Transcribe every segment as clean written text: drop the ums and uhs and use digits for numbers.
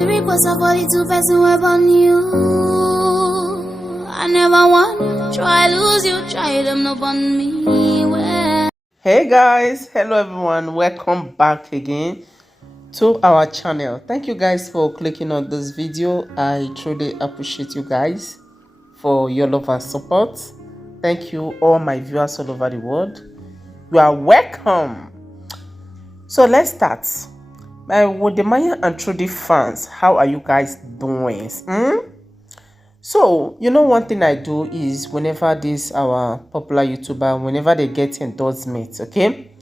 Request of 42 person web on you. I never want try lose you, try them up on me. Well. Hey guys, hello everyone, welcome back again to our channel. Thank you guys for clicking on this video. I truly appreciate you guys for your love and support. Thank you all my viewers all over the world. You are welcome. So let's start. My Wodemaya and Trudy fans, how are you guys doing? So, you know, one thing I do is whenever this our popular YouTuber, whenever they get endorsements, okay,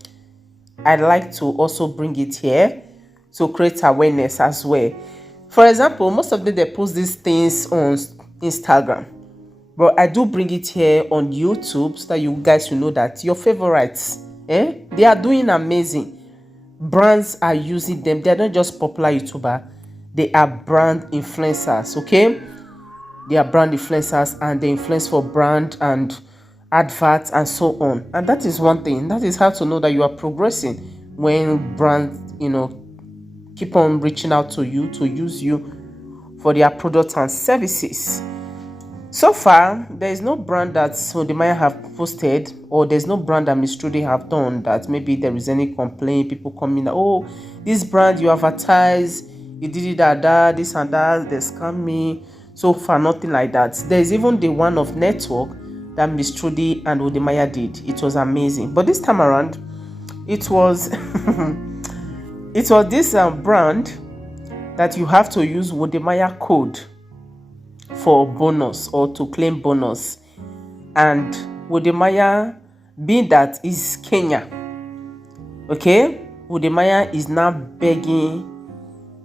I like to also bring it here to create awareness as well. For example, most of them, they post these things on Instagram, but I do bring it here on YouTube so that you guys will know that your favorites, they are doing amazing. Brands are using them. They're not just popular YouTuber, they are brand influencers, okay? They are brand influencers and they influence for brand and adverts and so on. And that is one thing. That is how to know that you are progressing when brands, you know, keep on reaching out to you to use you for their products and services. So far, there is no brand that Wodemaya have posted, or there's no brand that misstrudy have done that maybe there is any complaint, people coming, oh, this brand you advertise, you did it that, this and that, they scam me. So far, nothing like that. There's even the one of network that misstrudy and Wodemaya did. It was amazing. But this time around, it was it was this brand that you have to use Wodemaya code for bonus or to claim bonus. And Wodemaya, being that is Kenya, okay, Wodemaya is now begging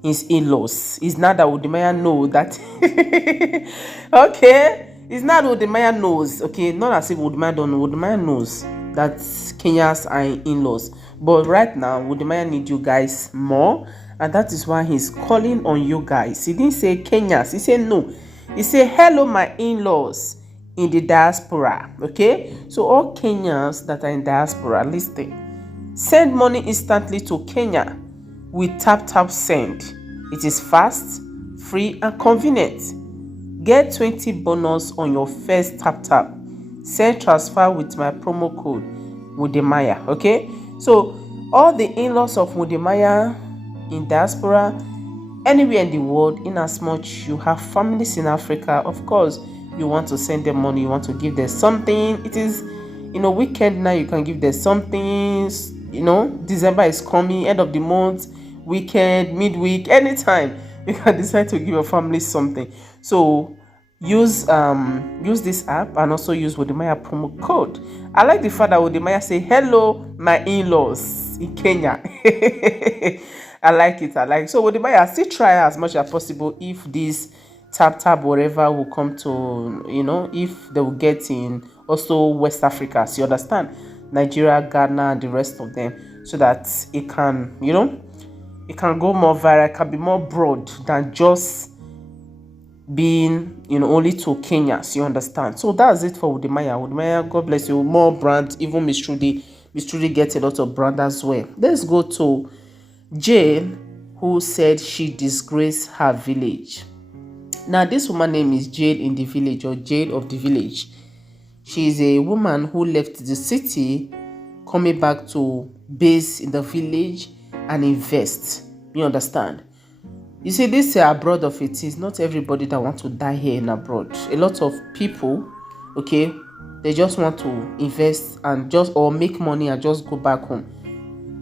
his in-laws. It's not that Wodemaya know that okay, it's not Wodemaya knows, okay, not as if Wodemaya don't know. Wodemaya knows that Kenyans are in-laws, but right now Wodemaya need you guys more, and that is why he's calling on you guys. He didn't say Kenyans, he said no, he said hello my in-laws in the diaspora, okay? So all Kenyans that are in diaspora, listen, send money instantly to Kenya with tap send. It is fast, free and convenient. Get 20 bonus on your first tap. Send transfer with my promo code Wodemaya, okay? So all the in-laws of Wodemaya in diaspora, anywhere in the world, in as much you have families in Africa, of course you want to send them money, you want to give them something. It is, you know, weekend now, you can give them something. You know, December is coming, end of the month, weekend, midweek, anytime you can decide to give your family something. So use this app and also use Wodemaya promo code. I like the fact that Wodemaya say hello my in-laws in Kenya. I like it. So Wodemaya still try as much as possible. If this tap whatever will come to, you know, if they will get in also West Africa, so you understand, Nigeria, Ghana and the rest of them, so that it can, you know, it can go more viral, it can be more broad than just being, you know, only to Kenya, so you understand. So that's it for Wodemaya. God bless you. More brands, even misstrudy gets a lot of brand as well. Let's go to Jael, who said she disgraced her village. Now this woman name is Jael in the village, or Jael of the village. She is a woman who left the city, coming back to base in the village and invest. You understand? You see, this abroad of it is not everybody that want to die here in abroad. A lot of people, okay, they just want to invest and just, or make money and just go back home.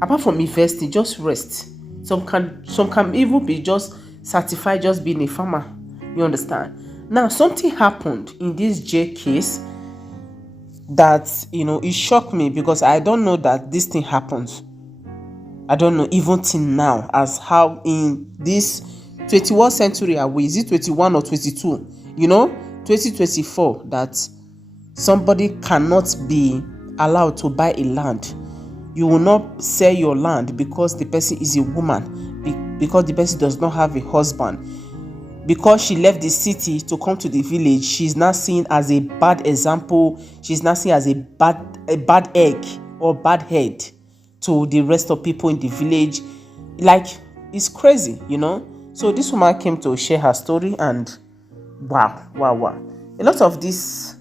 Apart from investing, just rest. Some can even be just certified just being a farmer. You understand? Now something happened in this J case that, you know, it shocked me, because I don't know that this thing happens. I don't know even till now as how in this 21st century are we, is it 21 or 22, you know, 2024, that somebody cannot be allowed to buy a land. You will not sell your land because the person is a woman, because the person does not have a husband, because she left the city to come to the village. She's not seen as a bad example. She's not seen as a bad egg or bad head to the rest of people in the village. Like, it's crazy, you know. So this woman came to share her story, and wow. A lot of this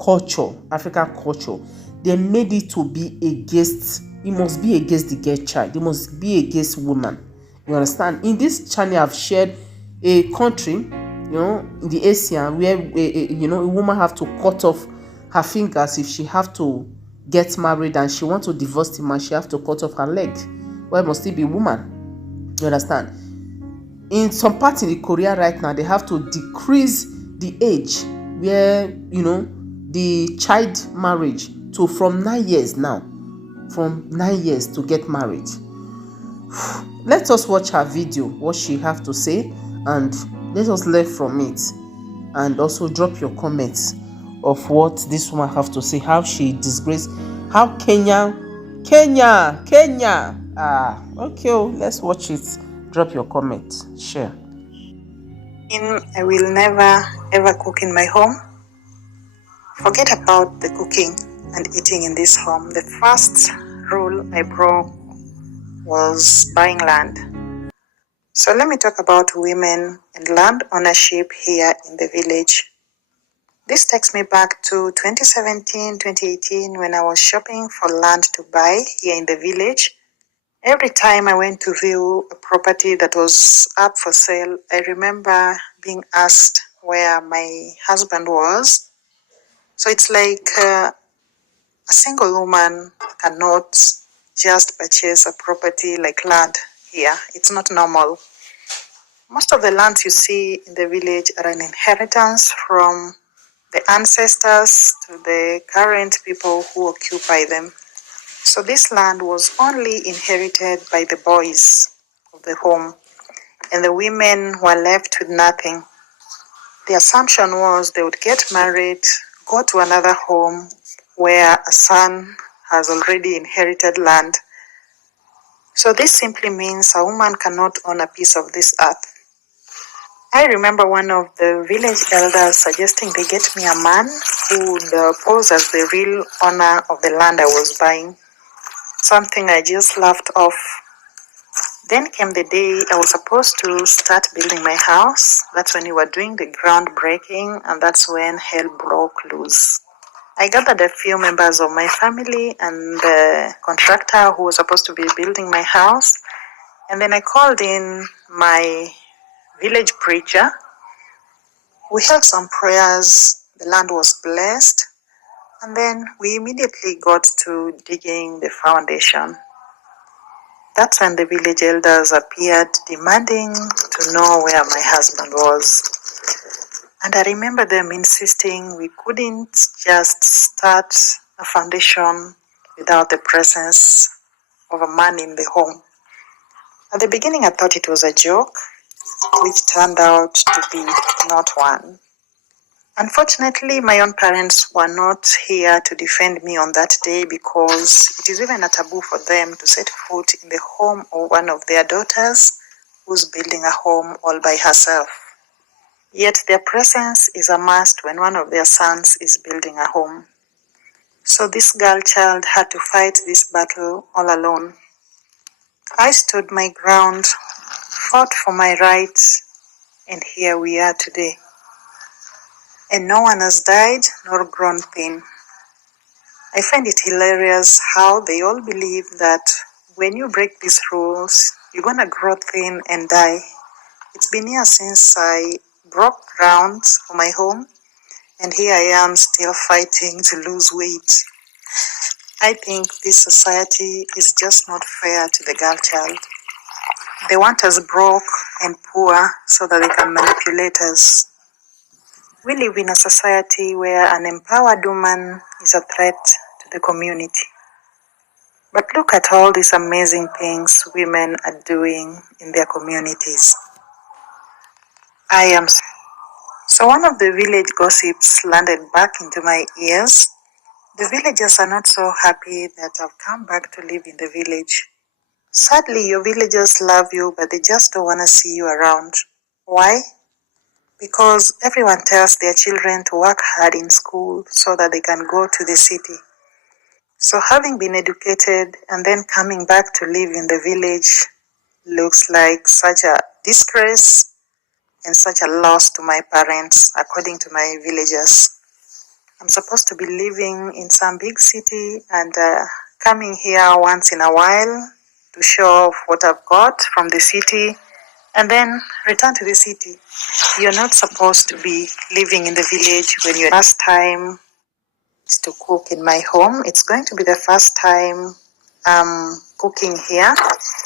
culture, African culture, they made it to be against, it must be against the girl child, it must be against woman. You understand? In this channel, I've shared a country, in the Asia, where a woman have to cut off her fingers if she have to get married, and she want to divorce the man, she have to cut off her leg. Why must it be woman? You understand? In some parts in the Korea right now, they have to decrease the age where the child marriage to from 9 years now, from 9 years to get married. Let us watch her video, what she have to say, and let us learn from it, and also drop your comments of what this woman have to say, how she disgraced, how Kenya. Okay, let's watch it. Drop your comment, share. I will never ever cook in my home. Forget about the cooking and eating in this home. The first rule I broke was buying land. So let me talk about women and land ownership here in the village. This takes me back to 2017, 2018 when I was shopping for land to buy here in the village. Every time I went to view a property that was up for sale, I remember being asked where my husband was. So it's like a single woman cannot just purchase a property like land here. It's not normal. Most of the lands you see in the village are an inheritance from the ancestors to the current people who occupy them. So this land was only inherited by the boys of the home, and the women were left with nothing. The assumption was they would get married, go to another home where a son has already inherited land. So this simply means a woman cannot own a piece of this earth. I remember one of the village elders suggesting they get me a man who would pose as the real owner of the land I was buying. Something I just laughed off. Then came the day I was supposed to start building my house. That's when we were doing the groundbreaking, and that's when hell broke loose. I gathered a few members of my family and the contractor who was supposed to be building my house. And then I called in my village preacher. We held some prayers. The land was blessed. And then we immediately got to digging the foundation. That's when the village elders appeared, demanding to know where my husband was. And I remember them insisting we couldn't just start a foundation without the presence of a man in the home. At the beginning, I thought it was a joke, which turned out to be not one. Unfortunately, my own parents were not here to defend me on that day, because it is even a taboo for them to set foot in the home of one of their daughters who's building a home all by herself. Yet their presence is a must when one of their sons is building a home. So this girl child had to fight this battle all alone. I stood my ground, fought for my rights, and here we are today. And no one has died nor grown thin. I find it hilarious how they all believe that when you break these rules, you're gonna grow thin and die. It's been years since I broke ground for my home, and here I am still fighting to lose weight. I think this society is just not fair to the girl child. They want us broke and poor so that they can manipulate us. We live in a society where an empowered woman is a threat to the community. But look at all these amazing things women are doing in their communities. So one of the village gossips landed back into my ears. The villagers are not so happy that I've come back to live in the village. Sadly, your villagers love you, but they just don't want to see you around. Why? Because everyone tells their children to work hard in school so that they can go to the city. So having been educated and then coming back to live in the village looks like such a disgrace and such a loss to my parents, according to my villagers. I'm supposed to be living in some big city and coming here once in a while to show off what I've got from the city and then return to the city. You're not supposed to be living in the village when your first time is to cook in my home. It's going to be the first time cooking here.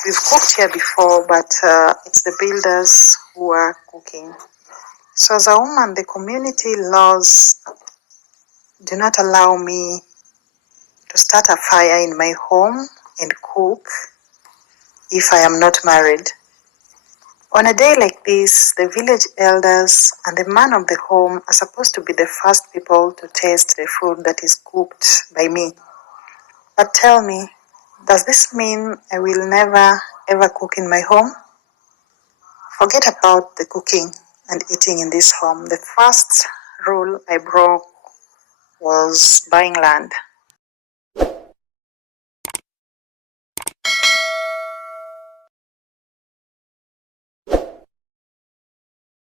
We've cooked here before, but it's the builders who are cooking. So as a woman, the community laws do not allow me to start a fire in my home and cook if I am not married. On a day like this, the village elders and the man of the home are supposed to be the first people to taste the food that is cooked by me. But tell me, does this mean I will never ever cook in my home? Forget about the cooking and eating in this home. The first rule I broke was buying land.